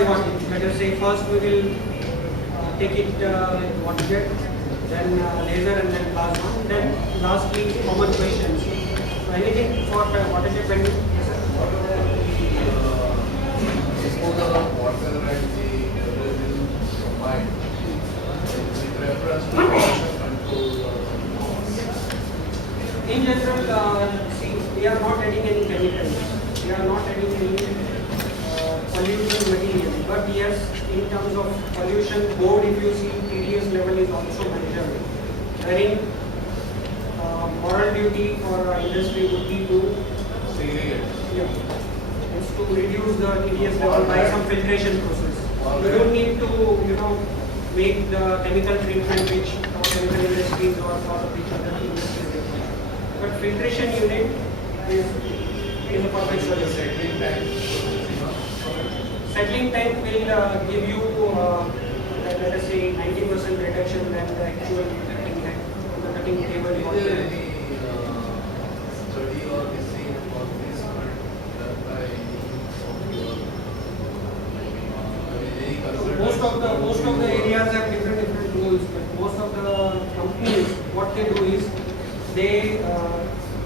by one. Let us say first we will take it with Waterjet, then laser, and then plasma. Then lastly, common questions. So anything for Waterjet pending? Yes, sir. Suppose the water and the beverage is combined with reference to pressure control. In general, see, we are not adding any chemicals. We are not adding any pollution material. But yes, in terms of pollution, board, if you see, TDS level is also measured. Wherein moral duty for industry would be to is to reduce the TDS level by some filtration process. You don't need to, make the chemical treatment which for chemical industries or for which other industries require. But filtration unit is a perfect solution. Settling time will give you, let us say, 90% reduction than the actual cutting time on the cutting table. Is there any study or research on this done by Most of the areas have different rules, but most of the companies, what they do is they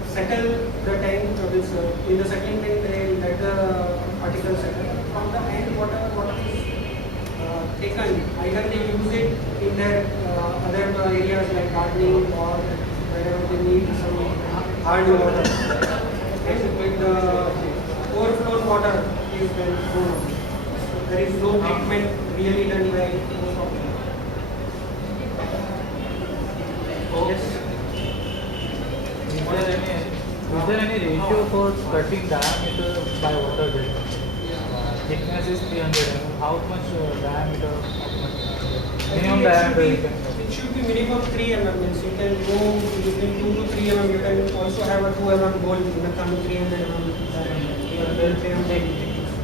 settle the tank in the settling tank. They let the particle settle. From the end, whatever is taken, either they use it in their other areas like gardening or wherever they need some hard water. And with the overflow water is then thrown out. There is no treatment really done by most of them. Yes. Is there any ratio for cutting diameter by water jet? Thickness is 300 mm. How much diameter? Minimum diameter you can cut? It should be minimum 3 mm. Means you can go between 2 to 3 mm. You can also have a 2 mm hole. You can come 300 mm.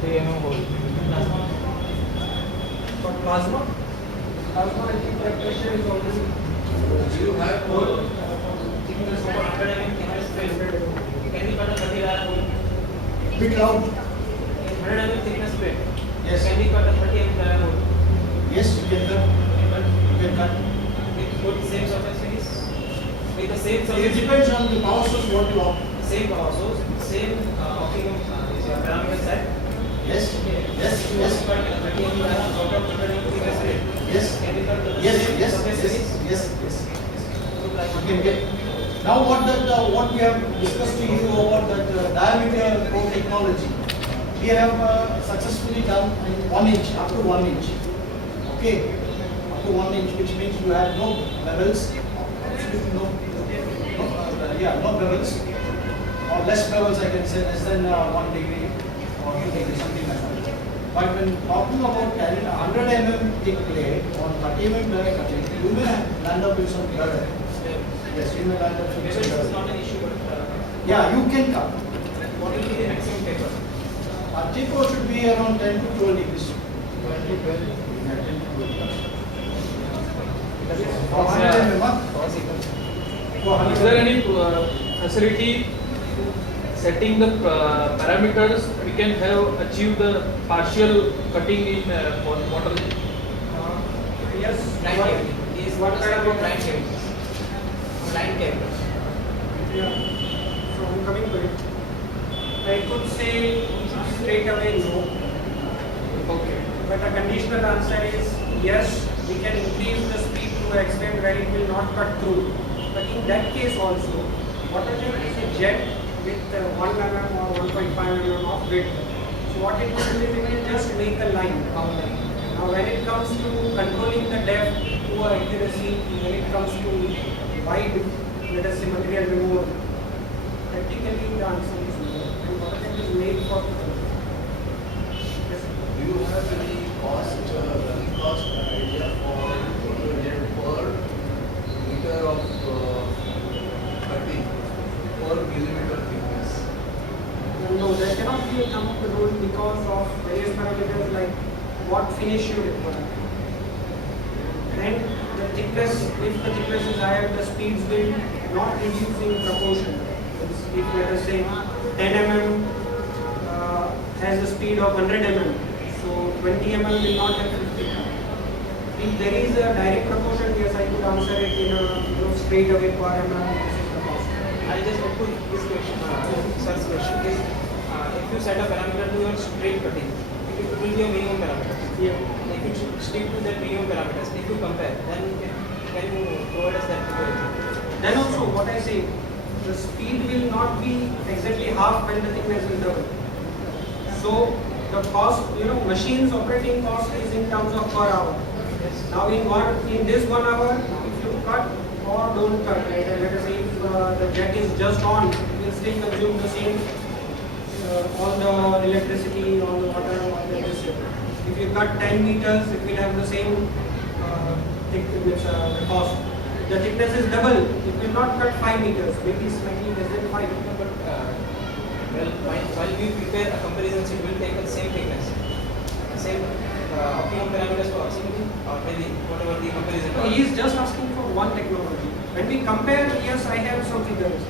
3 mm hole. For plasma, I think the pressure is already. Do you have Thickness of 100 mm. Thickness 100 mm. Can you cut a 30 wire hole? Bit loud. 100 mm thickness plate. Yes. Can you cut a 30 mm wire hole? Yes, you can cut. You can cut. With same surface finish? With the same It surface depends on the power source what you opt. same power source, same optimum is your parameter set. Yes. Yes. Yes. Cut 30 mm wire out of 100 mm thickness plate. Yes. Can you cut the Yes. same Yes. surface Yes. finish? Yes. Yes. Look like You can get. Now what we have discussed to you about that diameter probe technology, we have successfully done in 1 inch, up to 1 inch. Okay, up to 1 inch, which means you have no bevels, absolutely no bevels, or less bevels, I can say less than 1 degree or 2 degree, something like that. But when talking about 100 mm thick plate or 30 mm die cutting, you may land up with some error. Yes, you may land up with Maybe some this is error. not an issue, but Yeah, you can cut. what will be the maximum taper? Taper should be around 10 to 12 degrees. 10 to 12. For 100 mm, huh? For 100 Is there any facility setting the parameters we can have achieve the partial cutting in water? Yes. Line cavity. Is what kind of line cavity? Line cavity. Yeah. So I'm coming to it. I could say straight away no. Okay. But the conditional answer is yes, we can increase the speed to an extent where it will not cut through. But in that case also, Waterjet is a jet with 1 mm or 1.5 mm of width. So what it will do is it will just make a line. Now when it comes to controlling the depth to accuracy, when it comes to wide, let us say material removal, practically the answer is no. And Waterjet is made for yes. Do you have any running cost idea for Waterjet per meter of cutting per millimeter thickness? No, there cannot be a thumb of the rule because of various parameters like what finish you require. And the thickness, if the thickness is higher, the speeds will not reduce in proportion. If let us say 10 mm has the speed of 100 mm, So 20 mm will not have 50. If there is a direct proportion, yes, I could answer it in a straight away per mm. This is the cost. I just want to this question, sir's question is, if you set a parameter to your straight cutting, it will be a minimum parameter. Yeah. If you stick to that minimum parameters, if you compare, then can you provide us that figure? Then also what I say, the speed will not be exactly half when the thickness is double. So the cost, machines operating cost is in terms of per hour. Now in this 1 hour, if you cut or don't cut, right? Let us say if the jet is just on, it will still consume the same all the electricity, all the water, all the electricity. If you cut 10 meters, it will have the same the cost. The thickness is double. It will not cut 5 meters, maybe slightly less than 5. But while we prepare a comparison sheet, we will take the same thickness, same optimum parameters for oxygen or maybe whatever the comparison. He is just asking for one technology. When we compare, yes, I have some figures.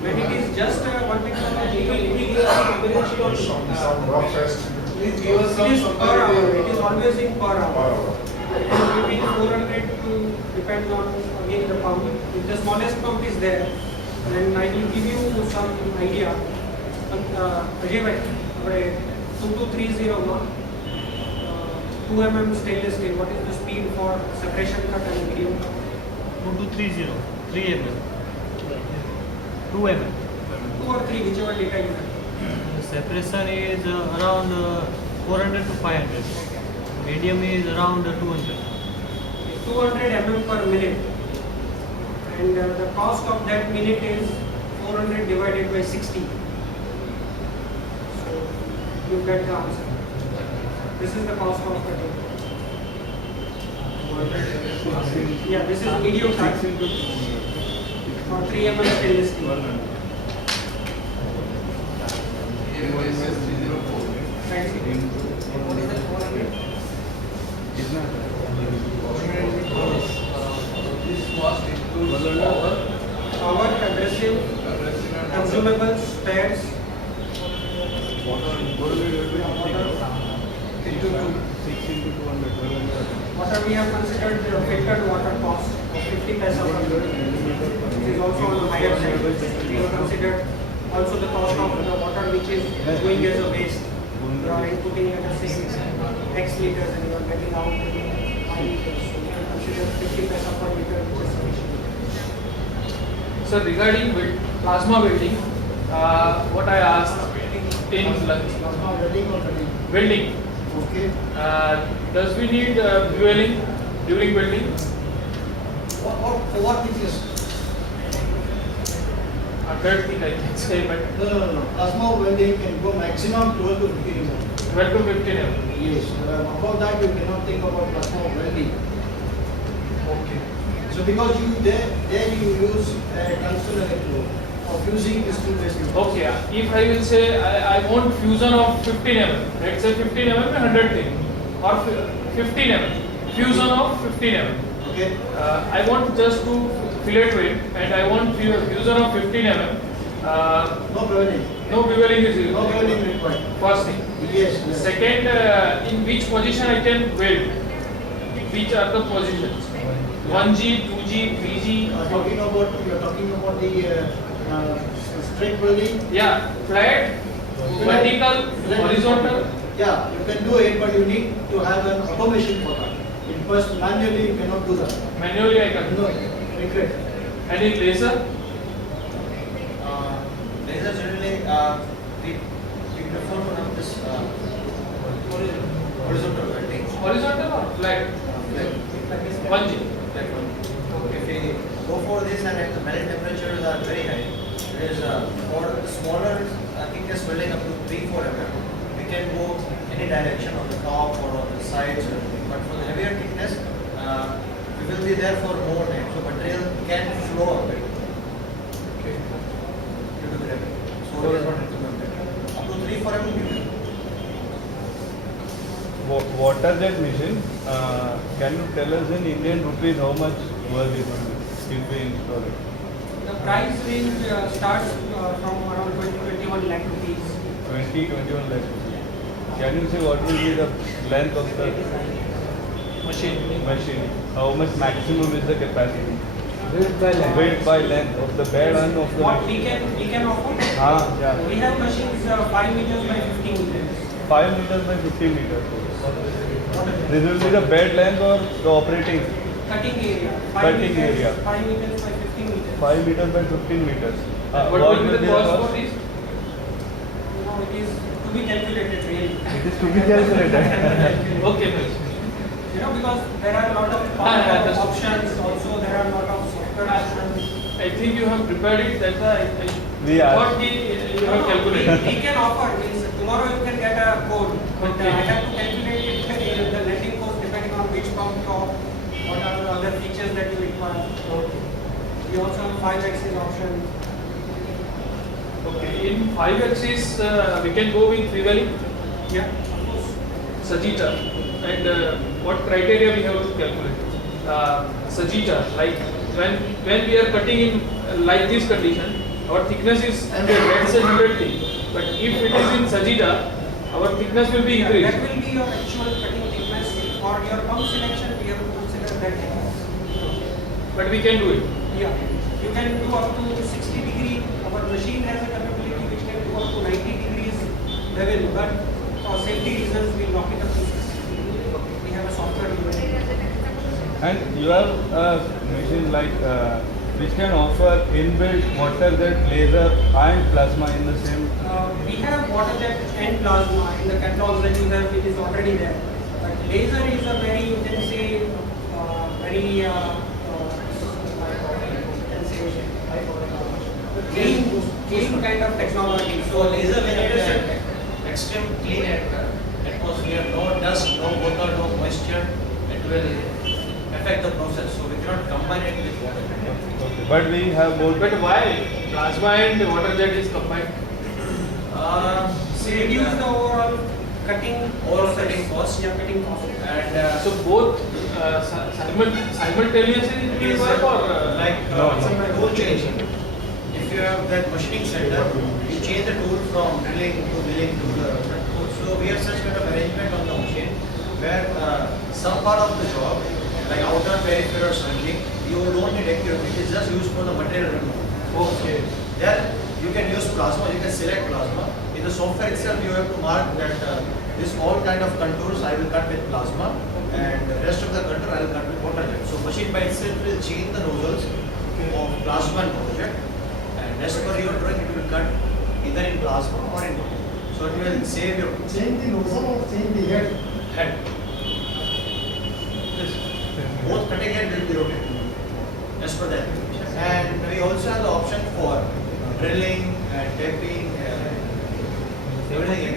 When it is just one technology, It will give us a comparison sheet on Please give us it is some per hour. It is comparative. always in per hour. It is between 400 to depends on again the pump. If the smallest pump is there, then I will give you some idea. Ajay bhai, our 2230 2 mm stainless steel. What is the speed for separation cut and medium cut? 2230, 3 mm. 2 mm. 2 or 3, whichever data you have. The separation is around 400 to 500. Medium is around 200. 200 mm per minute, and the cost of that minute is 400 divided by 60. So you get the answer. This is the cost of cutting. Yeah, this is medium cut for 3 mm stainless steel. Invoice is 304. Right. what is that 400? This cost includes Power, abrasive, consumables, spares, water we have considered the filtered water cost of 50 paisa per liter, which is also on the higher side. We have considered also the cost of the water which is going as a waste. You are inputting at the same X liters and you are getting out 5 liters. So we can consider 50 paisa per liter, which is sufficient. So regarding plasma welding, what I asked in welding, Okay. does we need fueling during welding? What thickness? 100 feet I can say, but No. Plasma welding can go maximum 12 to 15 mm. 12 to 15 mm. Yes. Above that you cannot think about plasma welding. Okay. So because there you use a tungsten electrode or fusing is two ways. Okay, if I will say I want fusion of 15 mm, let's say 15 mm and 100 feet, or 15 mm, fusion of 15 mm. Okay. I want just to fillet weight and I want fusion of 15 mm. No welding. No beveling is No welding required. first thing. Yes. Second, in which position I can weld? Which are the positions? 1G, 2G, 3G. You're talking about the straight welding. Yeah, flat, vertical, horizontal. Yeah, you can do it, but you need to have an automation for that. In first manually you cannot do that. Manually I can do. No, regret. And in laser, Laser generally we prefer to have this horizontal welding. horizontal or flat? 1G. If we go for this and if the melting temperatures are very high, it is for the smaller thickness welding up to 3-4 mm. We can go any direction on the top or on the sides, but for the heavier thickness, we will be there for more time. So material can flow a bit due to gravity. So it is not recommended. Up to 3-4 mm. Waterjet machine, can you tell us in Indian rupees how much was it if we install it? The price range starts from around 20-21 lakh rupees. 20-21 lakh rupees. Can you say what will be the length of the machine? How much maximum is the capacity? Width by length. Width by length of the bed and of the What machine. we can offer? Yeah. We have machines 5 meters by 15 meters. 5 meters by 15 meters. This will be the bed length or the operating? Cutting area. Cutting area. 5 meters by 15 meters. 5 meters by 15 meters. What will be the cost for this? No, it is to be calculated really. It is to be calculated. Okay, please. Because there are a lot of that's- options, also there are a lot of software options. I think you have prepared it. That's why I We are. thought you have calculated. We can offer, means tomorrow you can get a code, but Okay. I have to calculate it, the letting cost depending on which pump top, what are the other features that you require. We also have 5-axis option. Okay. In 5 axis, we can go with prevailing Yeah, of course. Sagita. And what criteria we have to calculate? Sagita, like when we are cutting in like this condition, our thickness is 100, let's say 100 thick. But if it is in Sagita, our thickness will be Yeah, increased. that will be your actual cutting thickness. For your pump selection, we have to consider that thickness. But we can do it. Yeah, you can do up to 60 degree. Our machine has a capability which can do up to 90 degrees level, but for safety reasons, we lock it up to 60 degree. We have a software unit. And you have a machine like which can offer inbuilt Waterjet laser and plasma in the same. We have Waterjet and plasma in the catalogs that you have, it is already there. But laser is a very, you can say, very, clean kind of technology. So laser when it is at extreme clean atmosphere, no dust, no water, no moisture, it will affect the process. So we cannot combine it with water. Okay. But we have both. But why plasma and water jet is combined? See, reduce the overall cutting Cost. Yeah, cutting cost. And So both simultaneously it will work or No. tool changing. If you have that machining center, you change the tool from drilling to milling to the tool. So we have such kind of arrangement on the machine where some part of the job, like outer peripheral or something, you don't need accurate. It is just used for the material removal. okay. There you can use plasma, you can select plasma. In the software itself you have to mark that this all kind of contours I will cut with plasma and the rest of the contour I will cut with Waterjet. So machine by itself will change the nozzles of plasma and Waterjet, and as per your drawing it will cut either in plasma or in water. So it will save your Change the nozzle or change the head. head. Both cutting head will be rotated as per that. And we also have the option for drilling and tapping everything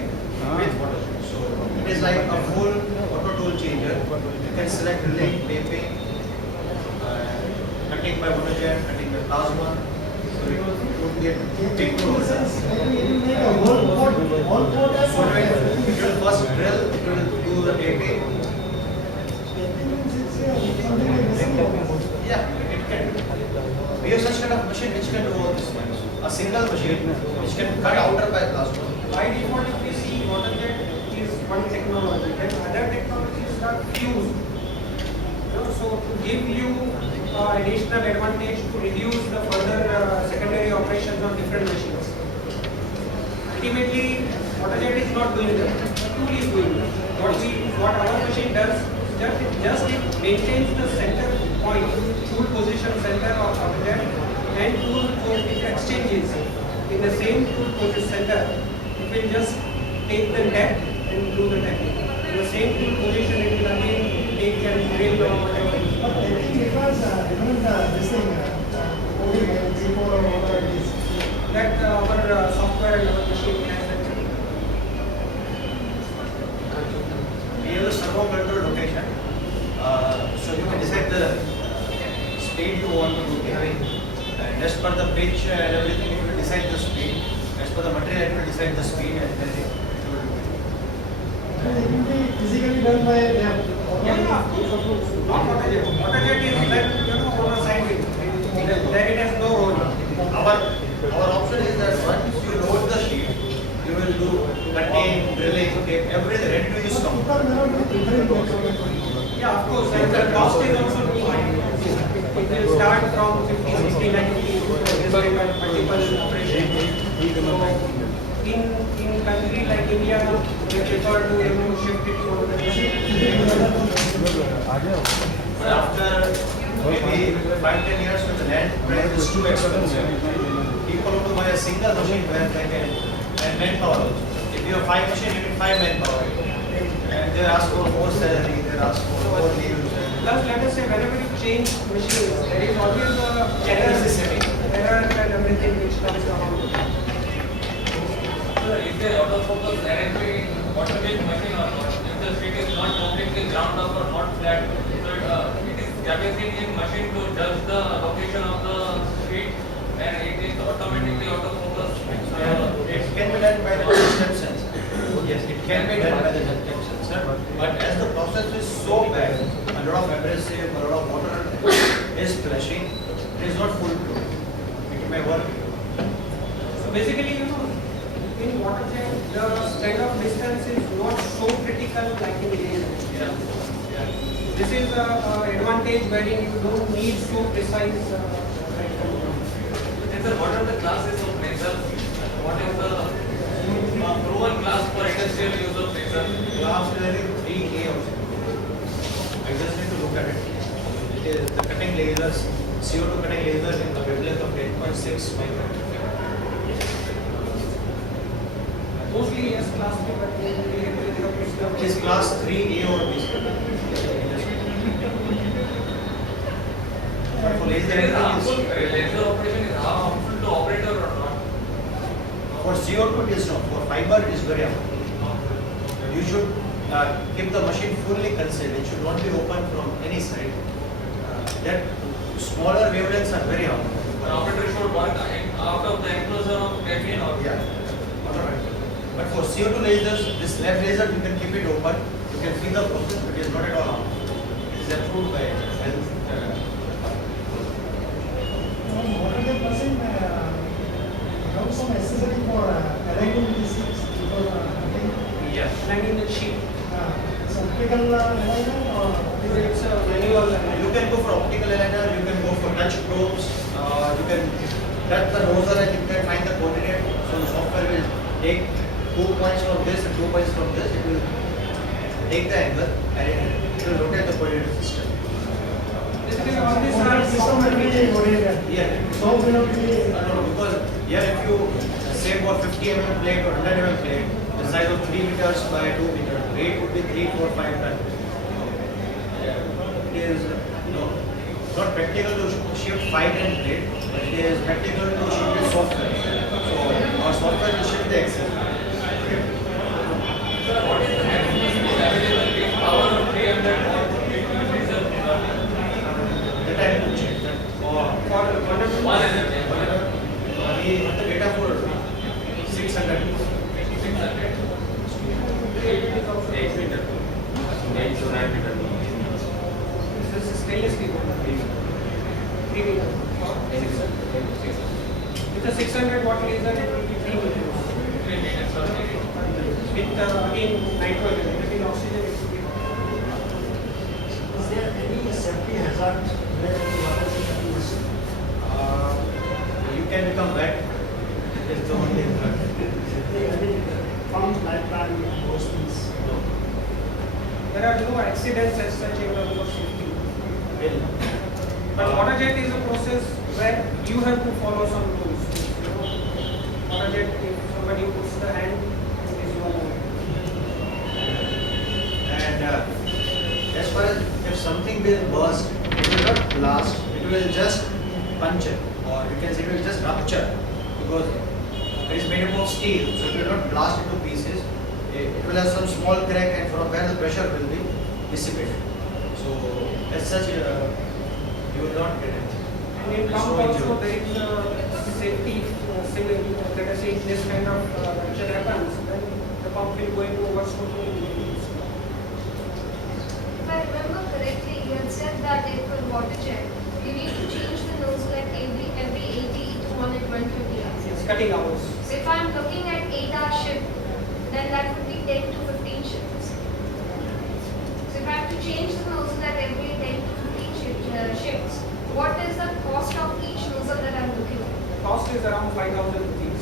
with Waterjet. So it is like a full auto tool changer. You can select drilling, taping, cutting by Waterjet, cutting by plasma. So it would be a big tool. So It will make a whole it will first drill, it will do the taping. Yeah, it can. We have such kind of machine which can do all this. A single machine which can cut outer by plasma. By default, if we see Waterjet is one technology, then other technologies are fused. So to give you additional advantage to reduce the further secondary operations on different machines. Ultimately, Waterjet is not doing that. The tool is doing that. What our machine does, just it maintains the center point, tool position center of Waterjet and tool position exchanges in the same tool position center. It will just take the deck and do the technique. In the same tool position, it will again take and drill or whatever. But I think it was different this thing, coding and G4 or whatever it is. That our software and our machine has that. We have a servo control rotation. So you can decide the speed you want to do behind. And as per the pitch and everything, it will decide the speed. As per the material, it will decide the speed and then it will do it. And it will be physically done by them. Yeah, not Waterjet. Waterjet is like, on a side wheel. There it has no roll. Our option is that once you load the sheet, you will will do cutting, drilling, okay, everything ready to use company. Yeah, of course, and the cost is also too high. It will start from 50, 60, 90, multiple operations. So, in country like India, they prefer to shift it to the machine. But after maybe 5-10 years when the land price is too expensive, people want to buy a single machine where they can, and manpower also. If you have 5 machines, you need 5 manpower. And they ask for more salary, they ask for more leaves. Plus, let us say, whenever you change machines, there is always a error and everything which comes around. Sir, is there autofocus arrangement in Waterjet machine or not? If the street is not completely ground up or not flat, so it is capacity in machine to judge the location of the street and it is automatically autofocus. It can be done by the depth sensor. Yes, it can be done by the depth sensor. But as the process is so bad, a lot of abrasive, a lot of water is splashing, it is not full flow. It may work. So basically, in Waterjet, the stand-off distance is not so critical like in laser. Yeah. This is the advantage wherein you don't need so precise right control. And sir, what are the classes of laser? What is the proven class for industrial use of laser? Class is I think 3A also. I just need to look at it. It is the cutting lasers, CO2 cutting laser in the wavelength of 10.6 micron. Mostly yes, class 3, but It is class 3A or B. But for laser, Laser everything is- operation is harmful to operator or not? for CO2 it is not. For fiber it is very harmful. You should keep the machine fully concealed. It should not be open from any side. That smaller wavelengths are very harmful. The operator should work out of the enclosure of cabin or Yeah. But for CO2 lasers, this lab laser you can keep it open. You can see the process, but it is not at all harmful. It is approved by health. Waterjet machine comes some accessory for aligning the seats because I think yes. aligning the sheet. it's optical alignment or It's a manual. You can go for optical aligner, you can go for touch probes, you can touch the nozzle and you can find the coordinate. So the software will take 2 points from this and 2 points from this. It will take the angle and it will rotate the coordinate system. Basically, all these are system will be oriented. Yeah. So will not be No, because here if you say about 50 mm plate or 100 mm plate, the size of 3 meters by 2 meters, weight would be 3, 4, 5 tons. It is not practical to shift 5-ton plate, but it is practical to shift the software. So our software will shift the axis. Sir, what is the maximum speed available peak power of 300 watt laser? That I have to check that. for 100 One energy. We have the data for 600. 600. 8 meter. 8 to 9 meter. This is stainless steel. 3 meters. With a 600 watt laser, it will be 3 meters. 3 meters or 3 meters. With again nitrogen, between oxygen, it will be. Is there any safety hazard related to waterjet machine? You can become wet. It's the only thing. Any pump lifetime those things? There are no accidents as such in terms of safety. Well, But Waterjet is a process where you have to follow some rules. Waterjet, if somebody puts the hand, it is no more. And as far as if something will burst, it will not blast, it will just puncture, or you can say it will just rupture, because it is made up of steel, so it will not blast into pieces. It will have some small crack, and from where the pressure will be dissipated. So as such, you will not get it. And in pump also there is a safety signal. Let us say if this kind of rupture happens, then the pump will go into overflow. If I remember correctly, you had said that for Waterjet, you need to change the nose like every 80 to 120 hours. It's cutting hours. So if I'm looking at 8-hour shift, then that would be 10 to 15 shifts. So if I have to change the nozzle at every 10 to 15 shifts, what is the cost of each nozzle that I'm looking at? The cost is around 5,000 rupees.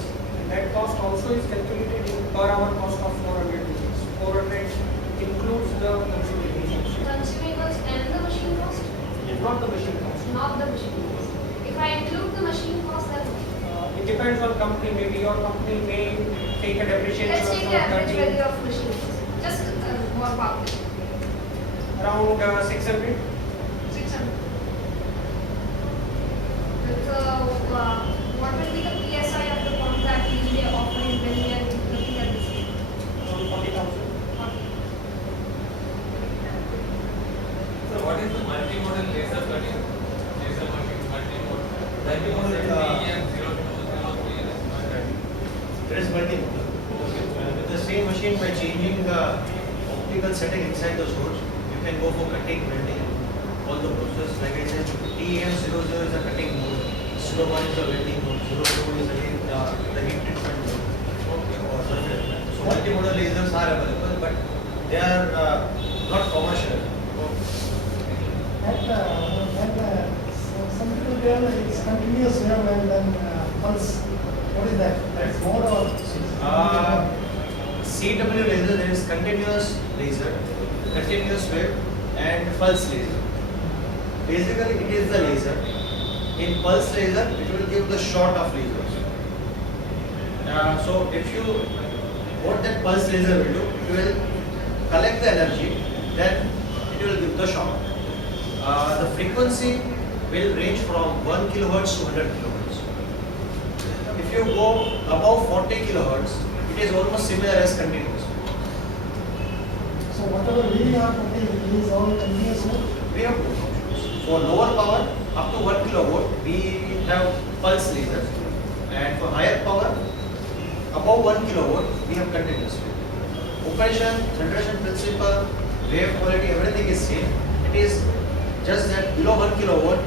That cost also is calculated in per hour cost of 400 rupees. 400 includes the consumables. Consumables and the machine cost? Not the machine cost. Not the machine cost. If I include the machine cost, then It depends on company. Maybe your company may take a depreciation let's take the of average 30, value of machine cost. Just more about it. around 600. 600. With, what will be the PSI of the contract we will be offering when we are looking at this? Around 40,000. So what is the multi-modal laser cutting? Laser machine, multi-modal. Multi-modal, TEM 0203 is not that. There is multi-modal. With the same machine, by changing the optical setting inside the source, you can go for cutting, welding, all the process. Like I said, TEM00 is a cutting mode, 01 is a welding mode, 02 is again the heat treatment mode. Or surface. So multi-modal lasers are available, but they are not commercial. Some people tell it's continuous wave and then pulse. What is that? That's more or CW laser, there is continuous laser, continuous wave, and pulse laser. Basically, it is the laser. In pulse laser, it will give the shot of lasers. So, if you what that pulse laser will do, it will collect the energy, then it will give the shock. The frequency will range from 1 kilohertz to 100 kilohertz. If you go above 40 kilohertz, it is almost similar as continuous. so whatever we are putting is all continuous mode. We have both options. For lower power, up to 1 kilowatt, we have pulse lasers, and for higher power, above 1 kilowatt, we have continuous wave. Operation, generation principle, wave quality, everything is same. It is just that below 1 kilowatt,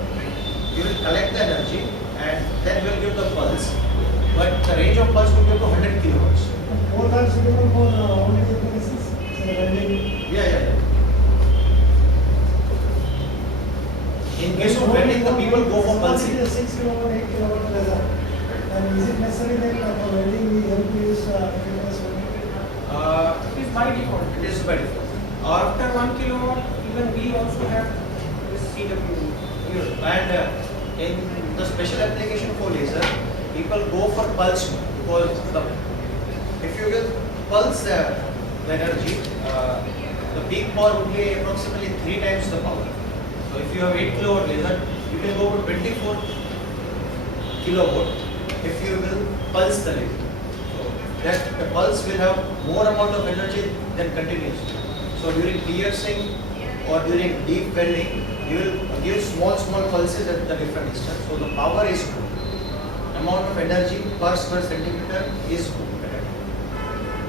we will collect the energy and then we will give the pulse. But the range of pulse will be up to 100 kilohertz. Both are suitable for only applications. So welding. Yeah. In case of welding, the people go for pulsing. It is 6 kilowatt, 8 kilowatt laser. And is it necessary that for welding we have to use continuous welding? It is by default. It is by default. After 1 kilowatt, even we also have this CW here. And in the special application for laser, people go for pulse mode because if you will pulse the energy, the peak power would be approximately 3 times the power. So if you have 8 kilowatt laser, you can go for 24 kilowatt if you will pulse the laser. So that the pulse will have more amount of energy than continuous. So during piercing or during deep welding, you will give small pulses at the different distance. So the power is good. Amount of energy per square centimeter is good.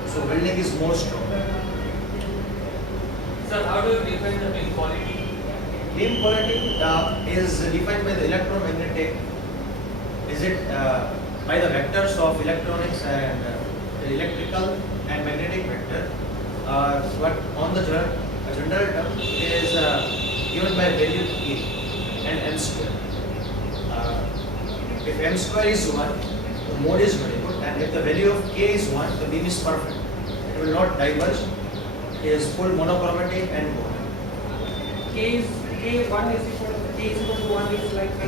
So welding is more strong. Sir, how do you define the beam quality? Beam quality is defined by the electromagnetic. Is it by the vectors of electronics and the electrical and magnetic vector? But on the general term, it is given by value A and M square. If M square is 1, the mode is very good, and if the value of K is 1, the beam is perfect. It will not diverge. It is full monochromatic and good. K1 is equal to 1 is like 100%.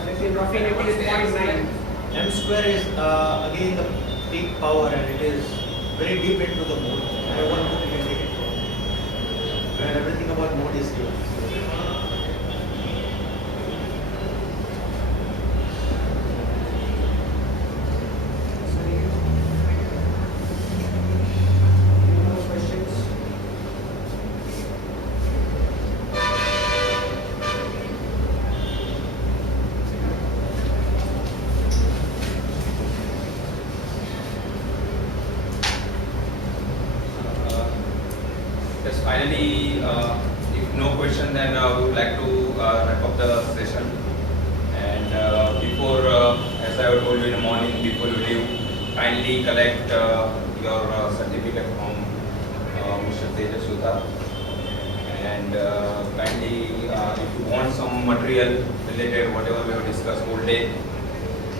And if in roughing it is 0.9. M square is again the peak power, and it is very deep into the mode. I one mode you can take it from where everything about mode is given. Any more questions? Just finally, if no question, then we would like to wrap up the session. And before, as I told you in the morning, before you leave, kindly collect your certificate from Mr. Tejas Sudha. And kindly, if you want some material related whatever we have discussed whole day,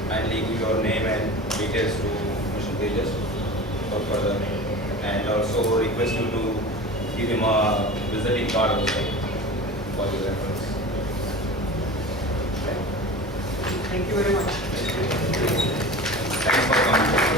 kindly give your name and details to Mr. Tejas for further. And also request you to give him a visiting card also for his reference. Thank you very much. Thanks for coming.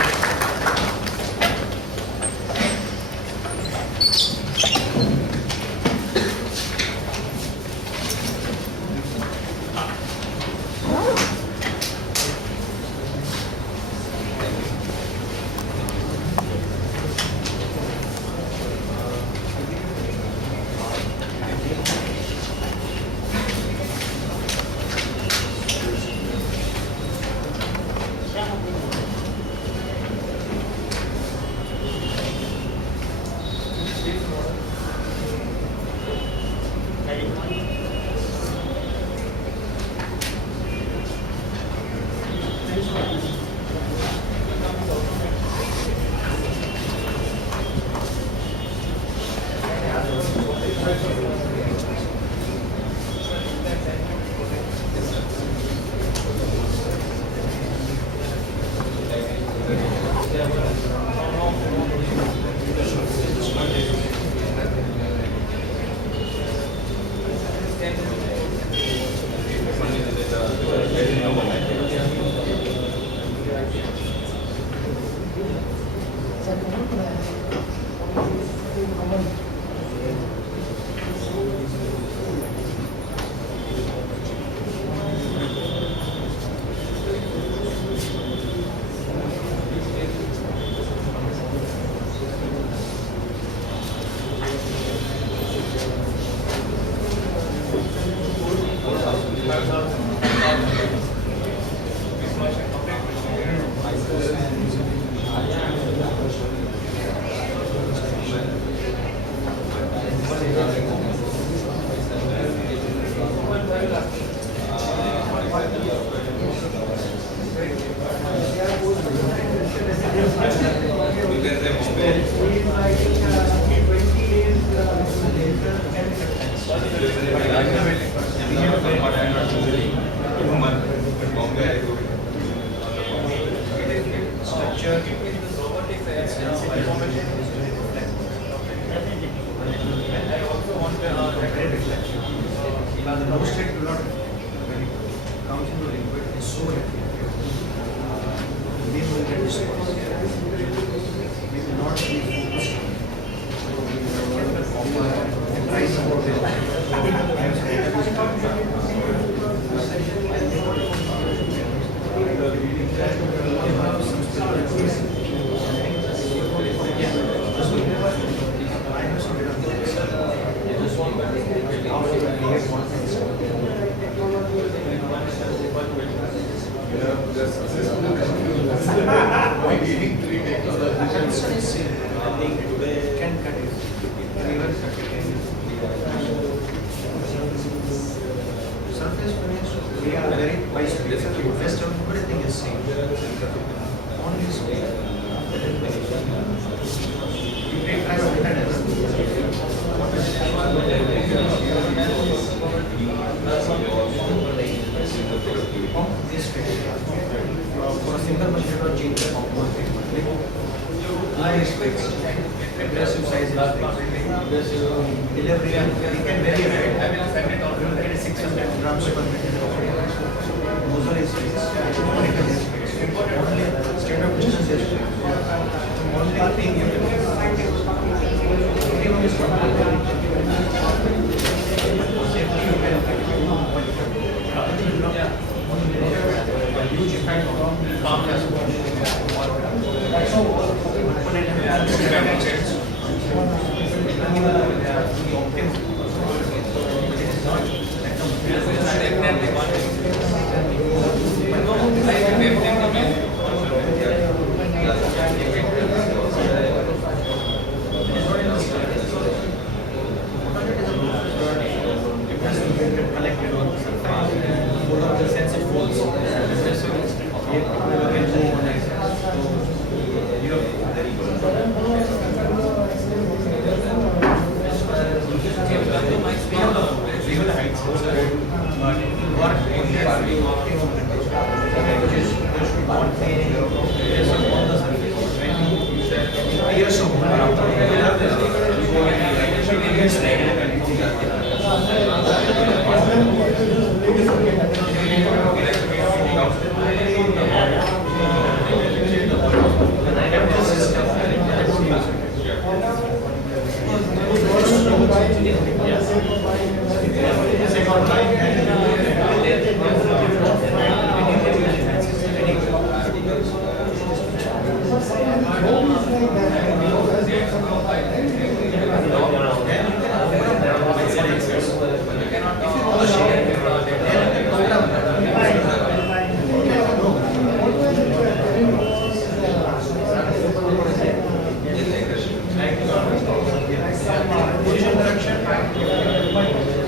Position correction,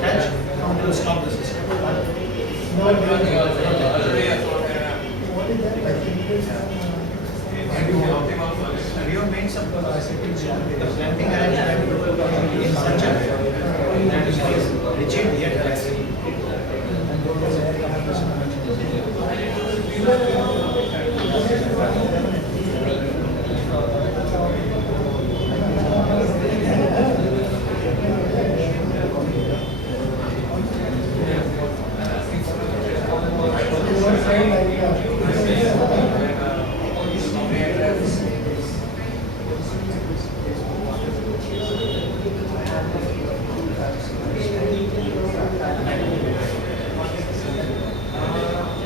catch, it will stop the system. We have made some the planting arrangement in such a way that is rigid yet flexible.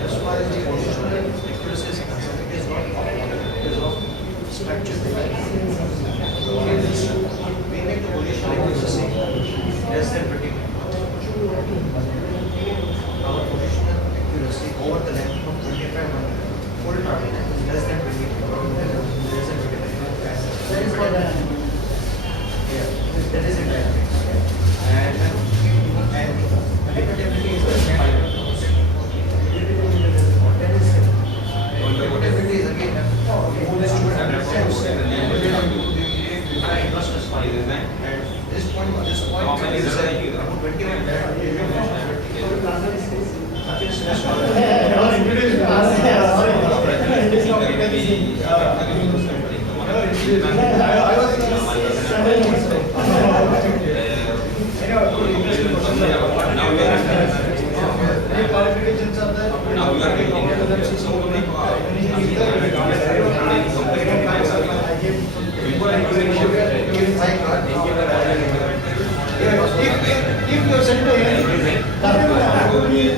As far as the positional accuracy is concerned, it is not optimal. It is of structure. We make the positional accuracy less than 20. Our positional accuracy over the length of 25 full target is less than 20. Less than 25. That is what that is in dynamics. And repeatability is the same. Repeatability is again who the student understands. Interest is fine. And this point is about 21. If you send to him,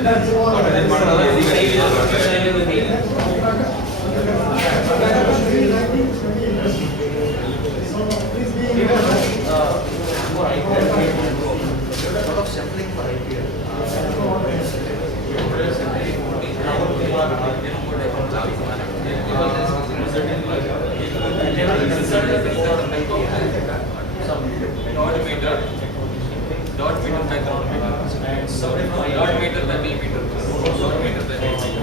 that's a lot of sampling for IPL. Dot meter micrometer dot meter by millimeter dot meter by millimeter.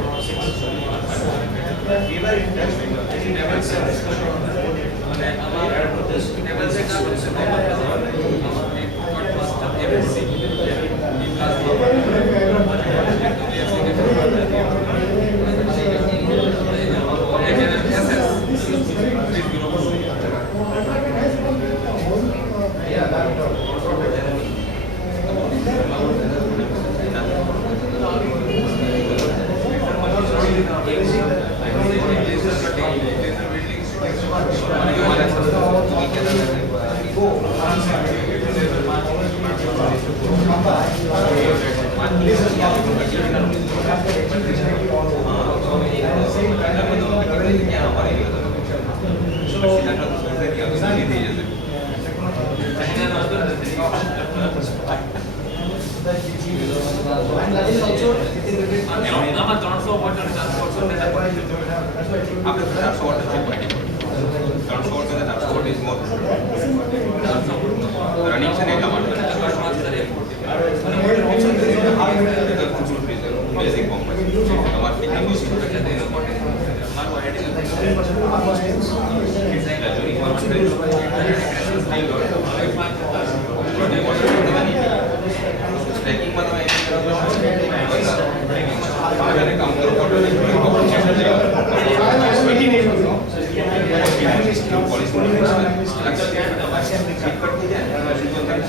We were in touch with any level set discussion on this Level set का कुछ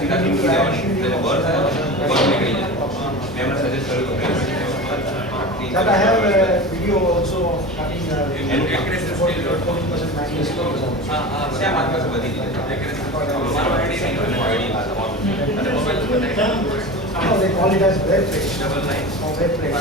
सीधा king की देवानी त्याचे birth निकली मैं हमने suggest करूँ That I have a video also cutting the and accuracy is still 40% manual skills also. क्या बात कर सकते हैं accuracy हमारा आईडी नहीं है आईडी आता है अरे मोबाइल तो बताइए No, they call it as web page. 99 Or web page.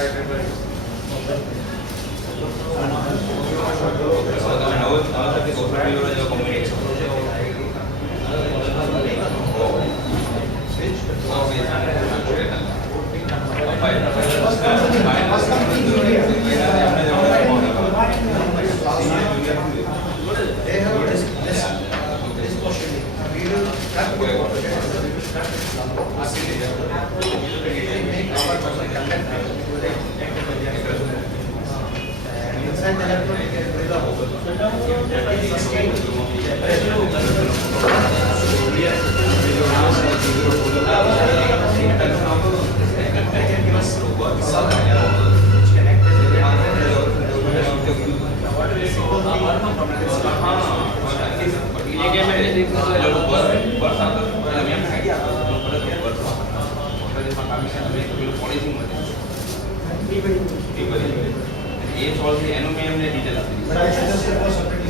They have this question. We will cut the Waterjet. We will start with make our content and inside the electrode we can drill a hole. But I suggest to go separately.